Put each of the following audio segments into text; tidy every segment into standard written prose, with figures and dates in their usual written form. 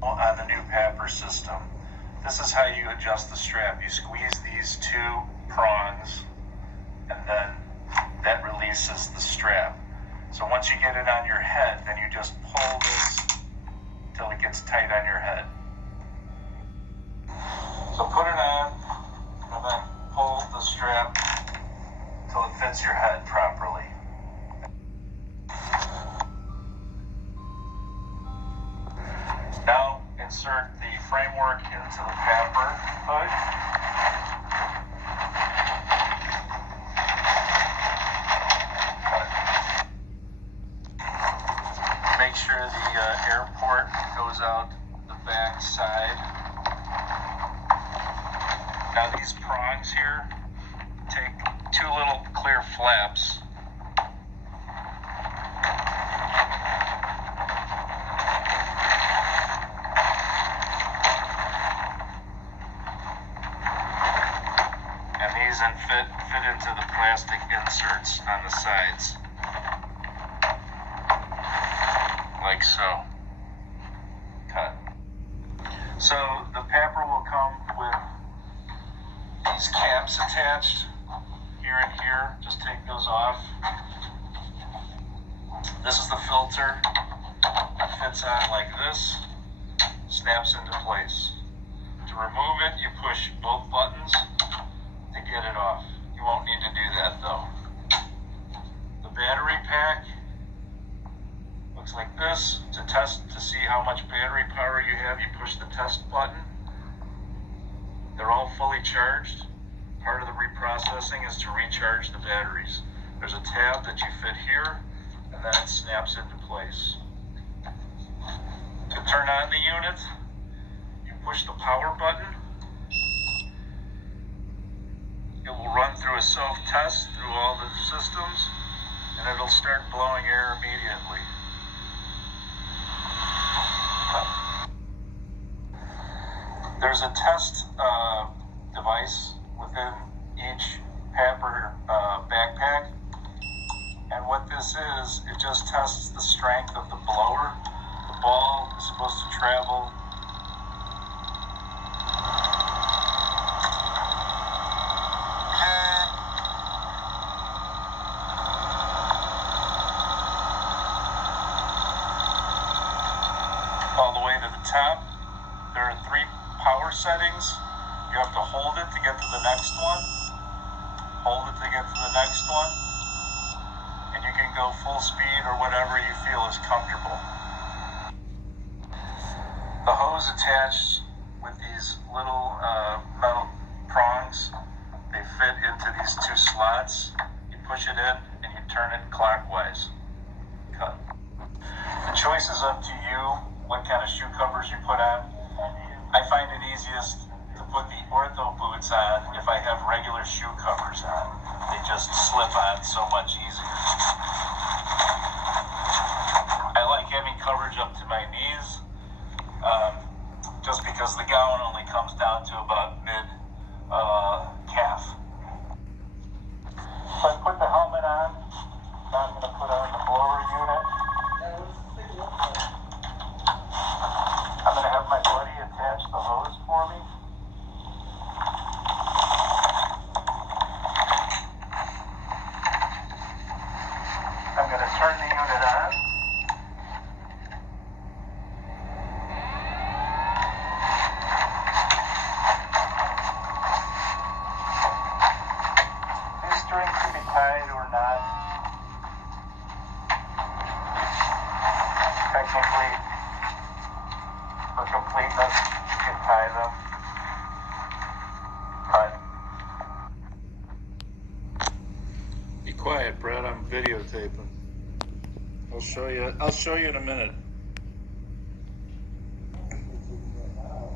On the new PAPR system. This is how you adjust the strap. You squeeze these two prongs and then that releases the strap. So once you get it on your head, then you just pull this till it gets tight on your head. So put it on and then pull the strap till it fits your head properly. Now insert the framework into the PAPR hood. Make sure the air port goes out the back side. Now these prongs here, take two little clear flaps. And these then fit into the plastic inserts on the sides. Like so. Cut. So the PAPR will come with these caps attached here and here. Just take those off. This is the filter. It fits on like this. Snaps into place. To remove it, you push both buttons to get it off. You won't need to do that though. The battery pack looks like this. To test to see how much battery power you have, you push the test button. They're all fully charged. Part of the reprocessing is to recharge the batteries. There's a tab that you fit here, and then it snaps into place. To turn on the unit, you push the power button. It will run through a self-test through all the systems, and it'll start blowing air immediately. There's a test device within each PAPR backpack, and what this is, it just tests the strength of the blower. The ball is supposed to travel all the way to the top. There are 3 power settings. You have to hold it to get to the next one, hold it to get to the next one, and you can go full speed or whatever you feel is comfortable. The hose attached with these little metal prongs, they fit into these 2 slots. You push it in and you turn it clockwise. Cut. The choice is up to you what kind of shoe covers you put on. I find it easiest to put the ortho boots on if I have regular shoe covers on. They just slip on so much easier. I like having coverage up to my knees, just because the gown only comes down to about mid-calf. So I put the helmet on. Now I'm going to put on the blower unit. I'm going to have my buddy attach the hose for me. I'm going to turn the unit on. These strings can be tied or not. Technically, for completeness, you can tie them. Cut. Be quiet, Brett. I'm videotaping. I'll show you in a minute.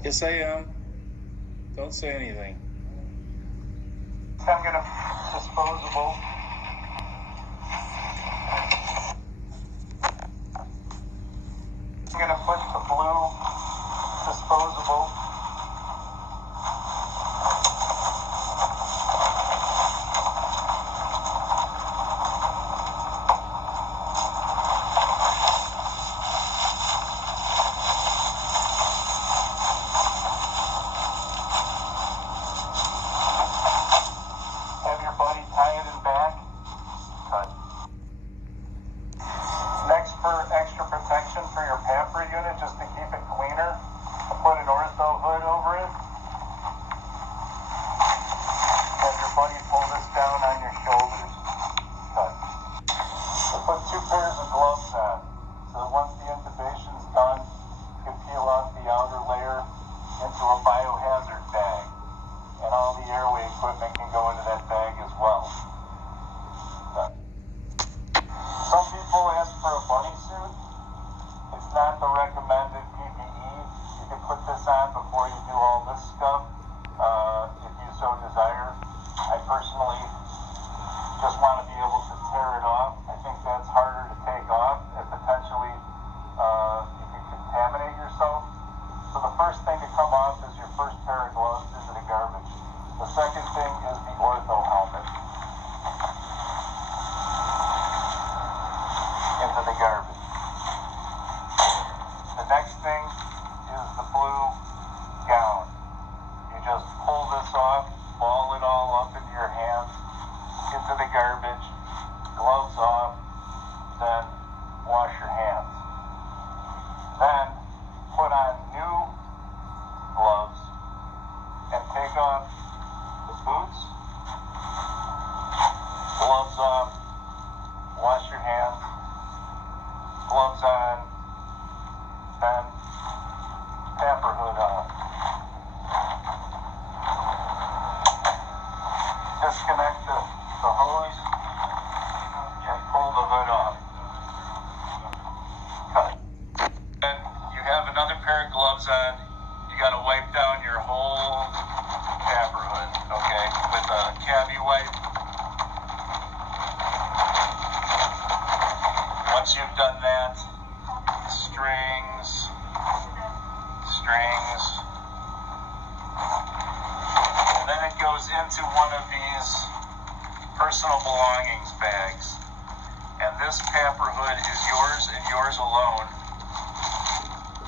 Yes, I am. Don't say anything. I'm gonna disposable. I'm gonna put the blue disposable. for extra protection for your PAPR unit, just to keep it cleaner, I put an ortho hood over it. Have your buddy pull this down on your shoulders. Cut. I put 2 pairs of gloves on, so once the intubation's done, you can peel off the outer layer into a biohazard bag, and all the airway equipment can go into that bag as well. Some people ask for a bunny suit. It's not the recommended PPE. You can put this on before you do all this stuff, if you so desire. I personally just want to be able to tear it off. I think that's harder to take off, and potentially you can contaminate yourself. So the first thing to come off is your first pair of gloves into the garbage. The second thing is the ortho helmet into the garbage. The next thing is the blue gown. You just pull this off, ball it all up into your hands, into the garbage, gloves off, then wash your hands. Then put on new gloves and take off the boots, gloves off, wash your hands, gloves on, then PAPR hood on. Disconnect the hose and pull the hood off. Cut. Then you have another pair of gloves on. You got to wipe down your whole PAPR hood, okay, with a cabbie wipe. Once you've done that, strings, and then it goes into one of these personal belongings bags. And this PAPR hood is yours and yours alone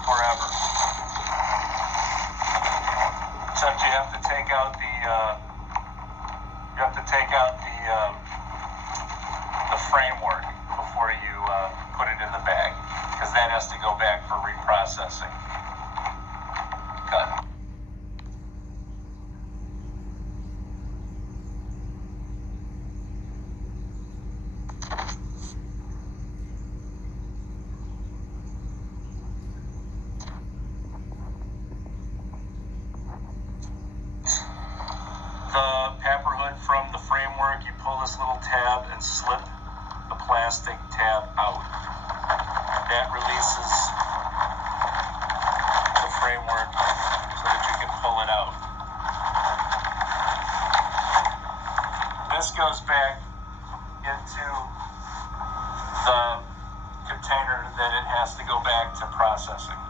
forever. Except you have to take out the framework before you put it in the bag, because that has to go back for reprocessing. Cut. The PAPR hood from the framework, you pull this little tab and slip the plastic tab out. That releases the framework so that you can pull it out. This goes back into the container that it has to go back to processing.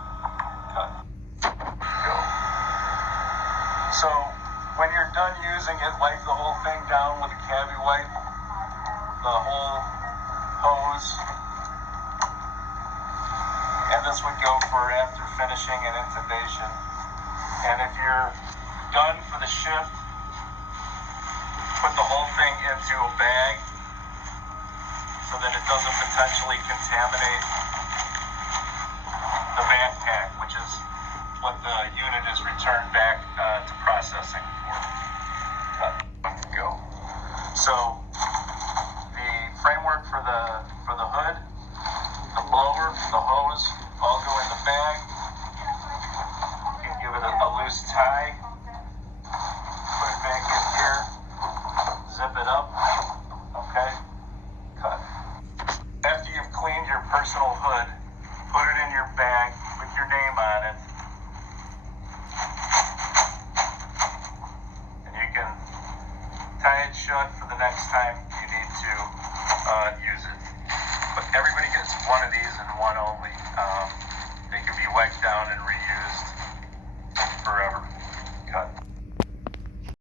Cut. Go. So when you're done using it, wipe the whole thing down with a cabbie wipe, the whole hose, and this would go for after finishing an intubation. And if you're done for the shift, put the whole thing into a bag so that it doesn't potentially contaminate the backpack, which is what the unit is returned back to processing for. Go. So the framework for the hood, the blower, the hose, all go in the bag. You can give it a loose tie. Put it back in here. Zip it up. Okay. Cut. After you've cleaned your personal hood, put it in your bag with your name on it. And you can tie it shut for the next time you need to use it. But everybody gets one of these and one only. They can be wiped down and reused forever.